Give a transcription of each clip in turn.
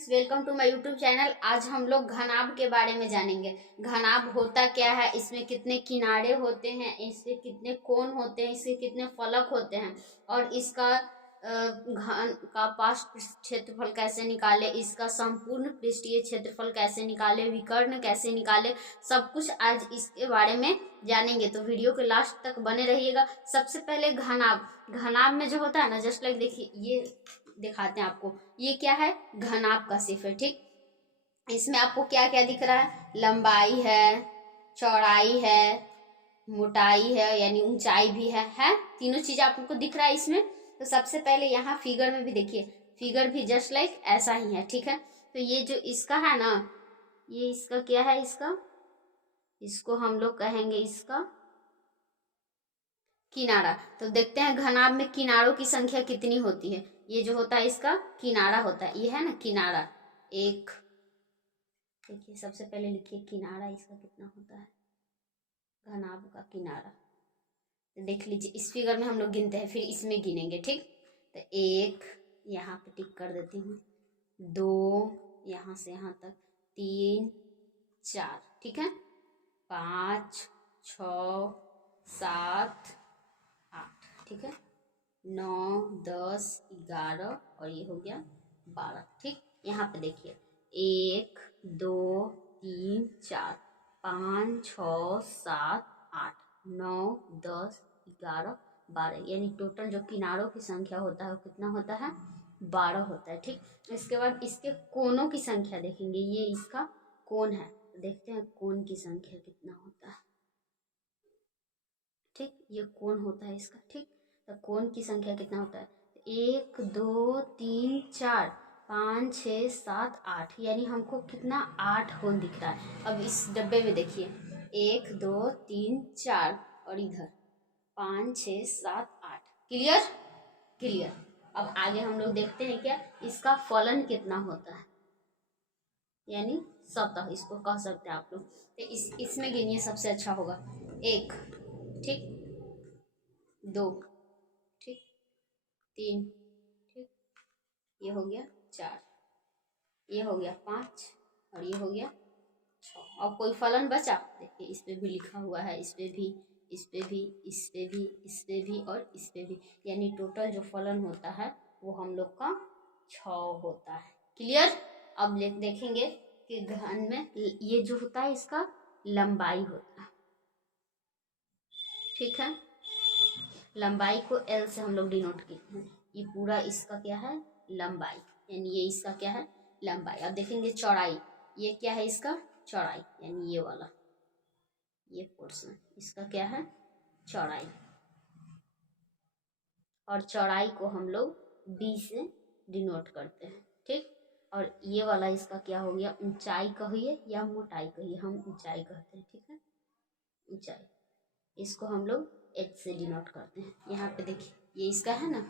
Friends, welcome to my YouTube channel. आज हम लोग घनाभ के बारे में जानेंगे। घनाभ होता क्या है, इसमें कितने किनारे होते हैं, इसके कितने कोण होते हैं, इसके कितने फलक होते हैं और इसका घन का पार्श्व क्षेत्रफल कैसे निकाले, इसका संपूर्ण पृष्ठीय क्षेत्रफल कैसे निकाले, विकर्ण कैसे निकाले, सब कुछ आज इसके बारे में जानेंगे। तो वीडियो के लास्ट तक बने रहिएगा। सबसे पहले घनाभ। घनाभ में जो होता है ना, जस्ट लाइक देखिए, ये दिखाते हैं आपको। ये क्या है, घनाभ का शेप है। ठीक, इसमें आपको क्या क्या दिख रहा है, लंबाई है, चौड़ाई है, मोटाई है यानी ऊंचाई भी है तीनों चीज आपको दिख रहा है इसमें। तो सबसे पहले यहाँ फिगर में भी देखिए, फिगर भी जस्ट लाइक ऐसा ही है। ठीक है, तो ये जो इसका है ना, ये इसका क्या है, इसको हम लोग कहेंगे इसका किनारा। तो देखते हैं घनाभ में किनारों की संख्या कितनी होती है। ये जो होता है इसका किनारा होता है, ये है ना किनारा। एक, देखिए सबसे पहले लिखिए किनारा इसका कितना होता है, घनाभ का किनारा। तो देख लीजिए, इस फिगर में हम लोग गिनते हैं, फिर इसमें गिनेंगे। ठीक, तो एक यहाँ पे टिक कर देती हूँ, दो यहाँ से यहाँ तक, तीन, चार, ठीक है, 5, 6, 7, 8, ठीक है, 9, 10, 11 और ये हो गया 12। ठीक, यहाँ पे देखिए 1, 2, 3, 4, 5, 6, 7, 8, 9, 10, 11, 12 यानी टोटल जो किनारों की संख्या होता है वो कितना होता है, 12 होता है। ठीक, इसके बाद इसके कोनों की संख्या देखेंगे। ये इसका कोण है, देखते हैं कोण की संख्या कितना होता है। ठीक, ये कोण होता है इसका। ठीक, तो कोण की संख्या कितना होता है, 1, 2, 3, 4, 5, 6, 7, 8 यानी हमको कितना 8 कोण दिख रहा है। अब इस डब्बे में देखिए 1, 2, 3, 4 और इधर 5, 6, 7, 8। Clear clear. अब आगे हम लोग देखते हैं क्या, इसका फलन कितना होता है, यानी सतह इसको कह सकते हैं आप लोग। तो इसमें गिनिए सबसे अच्छा होगा। 1, ठीक, 2, ठीक, 3, ठीक, ये हो गया 4, ये हो गया 5 और ये हो गया 6। और कोई फलन बचा, देखिए इस पे भी लिखा हुआ है, इस पे भी, इस पे भी, इस पे भी, इस पे भी और इस पे भी, यानी टोटल जो फलन होता है वो हम लोग का 6 होता है। क्लियर। अब देखेंगे कि घन में ये जो होता है इसका लंबाई होता है। ठीक है, लंबाई को L से हम लोग डिनोट करते हैं। ये पूरा इसका क्या है, लंबाई, यानी ये इसका क्या है, लंबाई। अब देखेंगे चौड़ाई, ये क्या है इसका चौड़ाई, यानी ये वाला, ये पोर्शन इसका क्या है चौड़ाई। और चौड़ाई को हम लोग B से डिनोट करते हैं। ठीक, और ये वाला इसका क्या हो गया, ऊंचाई कहिए या मोटाई कहिए, हम ऊंचाई कहते हैं। ठीक है, ऊंचाई, इसको हम लोग H से डिनोट करते हैं। यहाँ पे देखिए ये इसका है ना,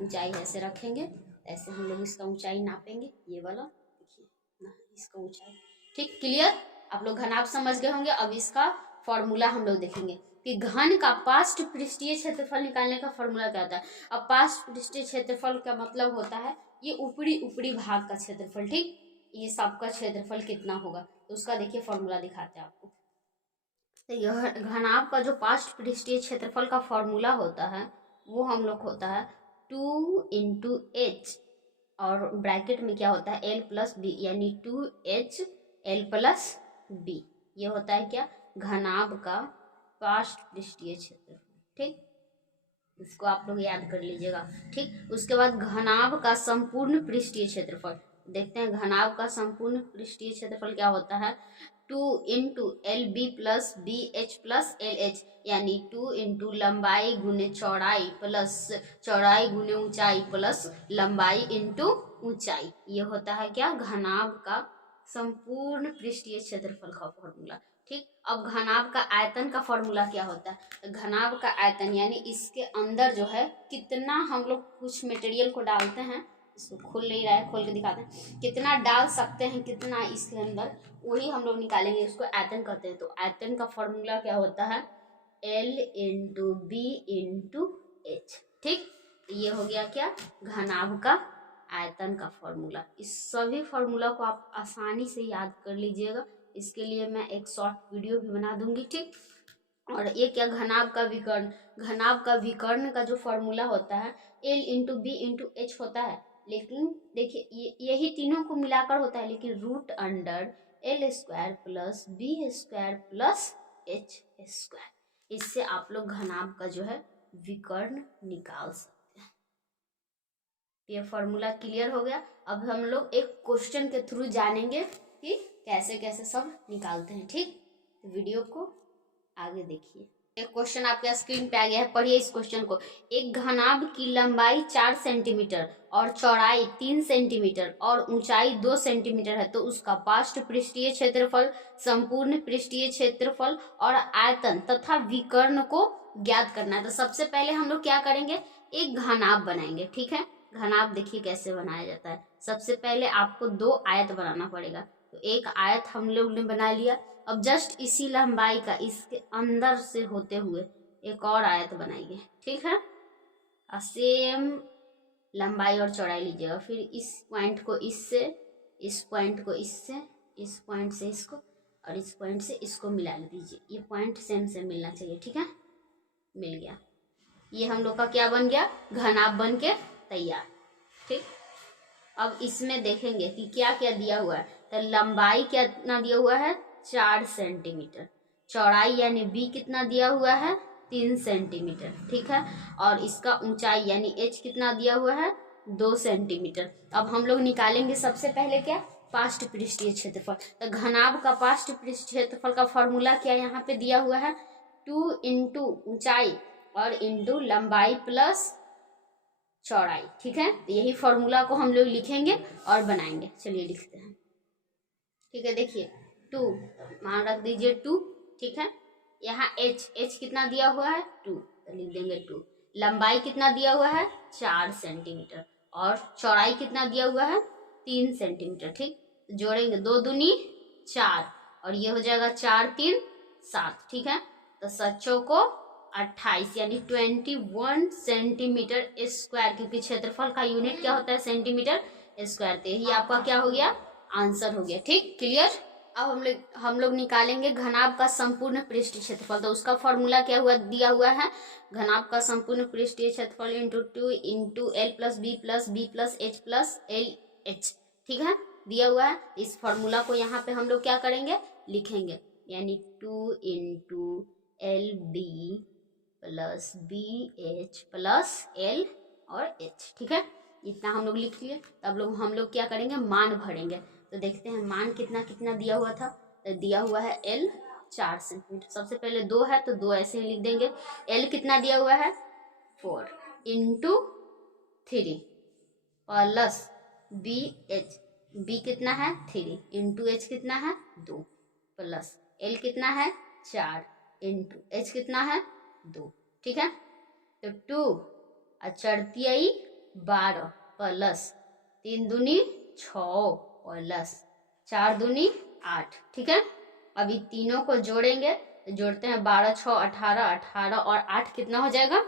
ऊंचाई ऐसे रखेंगे, ऐसे हम लोग इसका ऊंचाई नापेंगे, ये वाला देखिए ना, इसका ऊंचाई। ठीक, क्लियर। आप लोग घनाभ समझ गए होंगे। अब इसका फॉर्मूला हम लोग देखेंगे कि घन का पार्श्व पृष्ठीय क्षेत्रफल निकालने का फॉर्मूला क्या होता है। अब पार्श्व पृष्ठीय क्षेत्रफल का मतलब होता है ये ऊपरी भाग का क्षेत्रफल। ठीक, ये सबका क्षेत्रफल कितना होगा, तो उसका देखिए फॉर्मूला दिखाते हैं आपको। तो यह घनाभ का जो पार्श्व पृष्ठीय क्षेत्रफल का फॉर्मूला होता है वो हम लोग होता है 2 × H और ब्रैकेट में क्या होता है L + B, यानी 2H L + B। ये होता है क्या, घनाभ का पार्श्व पृष्ठीय क्षेत्रफल। ठीक, इसको आप लोग याद कर लीजिएगा। ठीक, उसके बाद घनाभ का संपूर्ण पृष्ठीय क्षेत्रफल देखते हैं। घनाभ का संपूर्ण पृष्ठीय क्षेत्रफल क्या होता है, 2 × LB + BH + LH, यानी 2 × लंबाई गुने चौड़ाई प्लस चौड़ाई गुने ऊंचाई प्लस लंबाई × ऊंचाई। ये होता है क्या, घनाभ का संपूर्ण पृष्ठीय क्षेत्रफल का फॉर्मूला। ठीक, अब घनाभ का आयतन का फॉर्मूला क्या होता है, घनाभ का आयतन यानी इसके अंदर जो है कितना हम लोग कुछ मटेरियल को डालते हैं, इसको खुल नहीं रहा है, खोल के दिखाते हैं, कितना डाल सकते हैं कितना इसके अंदर, वही हम लोग निकालेंगे, उसको आयतन कहते हैं। तो आयतन का फॉर्मूला क्या होता है, L × B × H। ठीक, ये हो गया क्या, घनाभ का आयतन का फॉर्मूला। इस सभी फॉर्मूला को आप आसानी से याद कर लीजिएगा। इसके लिए मैं एक शॉर्ट वीडियो भी बना दूंगी, ठीक। और ये क्या, घनाभ का विकर्ण। घनाभ का विकर्ण का जो फॉर्मूला होता है L into B into H होता है, लेकिन देखिए यही तीनों को मिलाकर होता है, लेकिन root under L square plus B square plus H square, इससे आप लोग घनाभ का जो है विकर्ण निकाल सकते हैं। ये फॉर्मूला क्लियर हो गया। अब हम लोग एक क्वेश्चन के थ्रू जानेंगे कि कैसे कैसे सब निकालते हैं, ठीक। वीडियो को आगे देखिए। एक क्वेश्चन आपके स्क्रीन पे आ गया है, पढ़िए इस क्वेश्चन को। एक घनाभ की लंबाई 4 सेंटीमीटर और चौड़ाई 3 सेंटीमीटर और ऊंचाई 2 सेंटीमीटर है, तो उसका पार्श्व पृष्ठीय क्षेत्रफल, संपूर्ण पृष्ठीय क्षेत्रफल और आयतन तथा विकर्ण को ज्ञात करना है। तो सबसे पहले हम लोग क्या करेंगे, एक घनाभ बनाएंगे, ठीक है। घनाभ देखिए कैसे बनाया जाता है। सबसे पहले आपको 2 आयत बनाना पड़ेगा। तो एक आयत हम लोग ने बना लिया। अब जस्ट इसी लंबाई का इसके अंदर से होते हुए एक और आयत बनाइए, ठीक है। सेम लंबाई और चौड़ाई लीजिएगा। फिर इस पॉइंट को इससे, इस पॉइंट को इससे, इस पॉइंट से इसको और इस पॉइंट से इसको मिला दीजिए। ये पॉइंट सेम से मिलना चाहिए, ठीक है। मिल गया। ये हम लोग का क्या बन गया, घनाभ बन के तैयार, ठीक। अब इसमें देखेंगे कि क्या क्या दिया हुआ है। तो लंबाई कितना दिया हुआ है, 4 सेंटीमीटर। चौड़ाई यानी बी कितना दिया हुआ है, 3 सेंटीमीटर, ठीक है। और इसका ऊंचाई यानी एच कितना दिया हुआ है, 2 सेंटीमीटर। अब हम लोग निकालेंगे सबसे पहले क्या, पार्श्व पृष्ठीय क्षेत्रफल। तो घनाभ का पार्श्व पृष्ठीय क्षेत्रफल का फॉर्मूला क्या यहाँ पे दिया हुआ है, 2 इंटू ऊंचाई और इंटू लंबाई प्लस चौड़ाई, ठीक है। तो यही फॉर्मूला को हम लोग लिखेंगे और बनाएंगे। चलिए लिखते हैं, ठीक है। देखिए 2 मान रख दीजिए 2, ठीक है। यहाँ एच कितना दिया हुआ है, 2, तो लिख देंगे 2। लंबाई कितना दिया हुआ है, 4 सेंटीमीटर और चौड़ाई कितना दिया हुआ है, 3 सेंटीमीटर, ठीक। जोड़ेंगे 2 दूनी 4 और ये हो जाएगा 4 3 7, ठीक है। तो सच्चों को 28 यानी 21 सेंटीमीटर स्क्वायर, क्योंकि क्षेत्रफल का यूनिट क्या होता है, सेंटीमीटर स्क्वायर। तो यही आपका क्या हो गया, आंसर हो गया, ठीक, क्लियर। अब हम लोग निकालेंगे घनाभ का संपूर्ण पृष्ठीय क्षेत्रफल। तो उसका फॉर्मूला क्या हुआ, दिया हुआ है, घनाभ का संपूर्ण पृष्ठीय क्षेत्रफल into 2 into L plus B plus H plus L H, ठीक है, दिया हुआ है। इस फॉर्मूला को यहाँ पे हम लोग क्या करेंगे, लिखेंगे, यानी 2 into L B plus B H plus L और एच, ठीक है। इतना हम लोग लिख लिए। तब हम लोग क्या करेंगे, मान भरेंगे। तो देखते हैं मान कितना कितना दिया हुआ था। तो दिया हुआ है L 4 सेंटीमीटर। सबसे पहले 2 है तो 2 ऐसे ही लिख देंगे। L कितना दिया हुआ है, 4 into 3 plus B H, B कितना है 3 इंटू एच कितना है 2 प्लस L कितना है 4 इंटू एच कितना है 2, ठीक है। तो 2 अचरतियाई 12 प्लस 3 दूनी 6 प्लस 4 दूनी 8, ठीक है। अभी तीनों को जोड़ेंगे तो जोड़ते हैं 12 6 18, 18 और 8 कितना हो जाएगा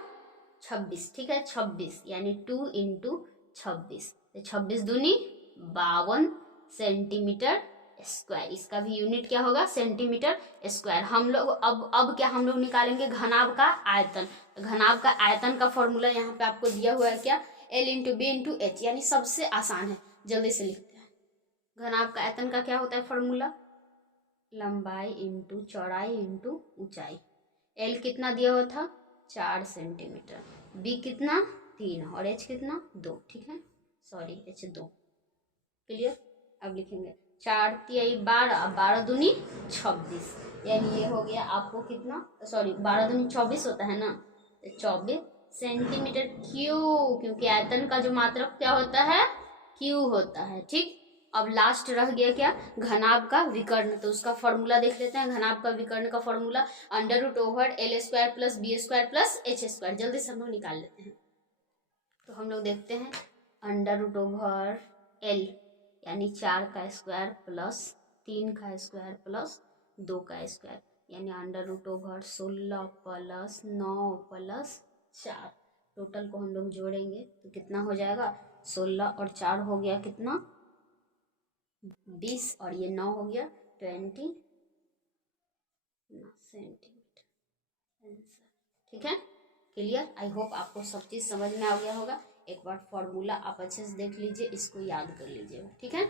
26, ठीक है। 26 यानी 2 इंटू 26, तो 26 दूनी 52 सेंटीमीटर स्क्वायर। इसका भी यूनिट क्या होगा, सेंटीमीटर स्क्वायर। हम लोग अब क्या हम लोग निकालेंगे, घनाभ का आयतन। घनाभ का आयतन का फॉर्मूला यहाँ पे आपको दिया हुआ है क्या, L into B into H, यानी सबसे आसान है, जल्दी से लिखते हैं। घनाभ का आयतन का क्या होता है फॉर्मूला, लंबाई इंटू चौड़ाई इंटू ऊंचाई। L कितना दिया हुआ था 4 सेंटीमीटर, B कितना 3 और H कितना 2, ठीक है, सॉरी H 2, क्लियर। अब लिखेंगे 4 तिहाई 12, 12 दूनी 26, यानी ये हो गया आपको कितना, सॉरी 12 दूनी 24 होता है ना, तो 24 सेंटीमीटर क्यूब, क्योंकि आयतन का जो मात्रक क्या होता है, क्यू होता है, ठीक। अब लास्ट रह गया क्या, घनाभ का विकर्ण। तो उसका फॉर्मूला देख लेते हैं। घनाभ का विकर्ण का formula under root over L square plus B square plus H square. जल्दी से हम लोग निकाल लेते हैं। तो हम लोग देखते हैं अंडर रूट ओवर एल यानी 4 का स्क्वायर प्लस 3 का स्क्वायर प्लस 2 का स्क्वायर, यानी under root over 16 plus 9 plus 4। Total को हम लोग जोड़ेंगे तो कितना हो जाएगा 16 और 4 हो गया कितना 20 और ये 9 हो गया 20 सेंटीमीटर आंसर। ठीक है, क्लियर। आई होप आपको सब चीज़ समझ में आ गया होगा। एक बार फॉर्मूला आप अच्छे से देख लीजिए, इसको याद कर लीजिएगा। ठीक है,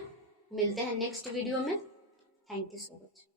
मिलते हैं नेक्स्ट वीडियो में। Thank you so much.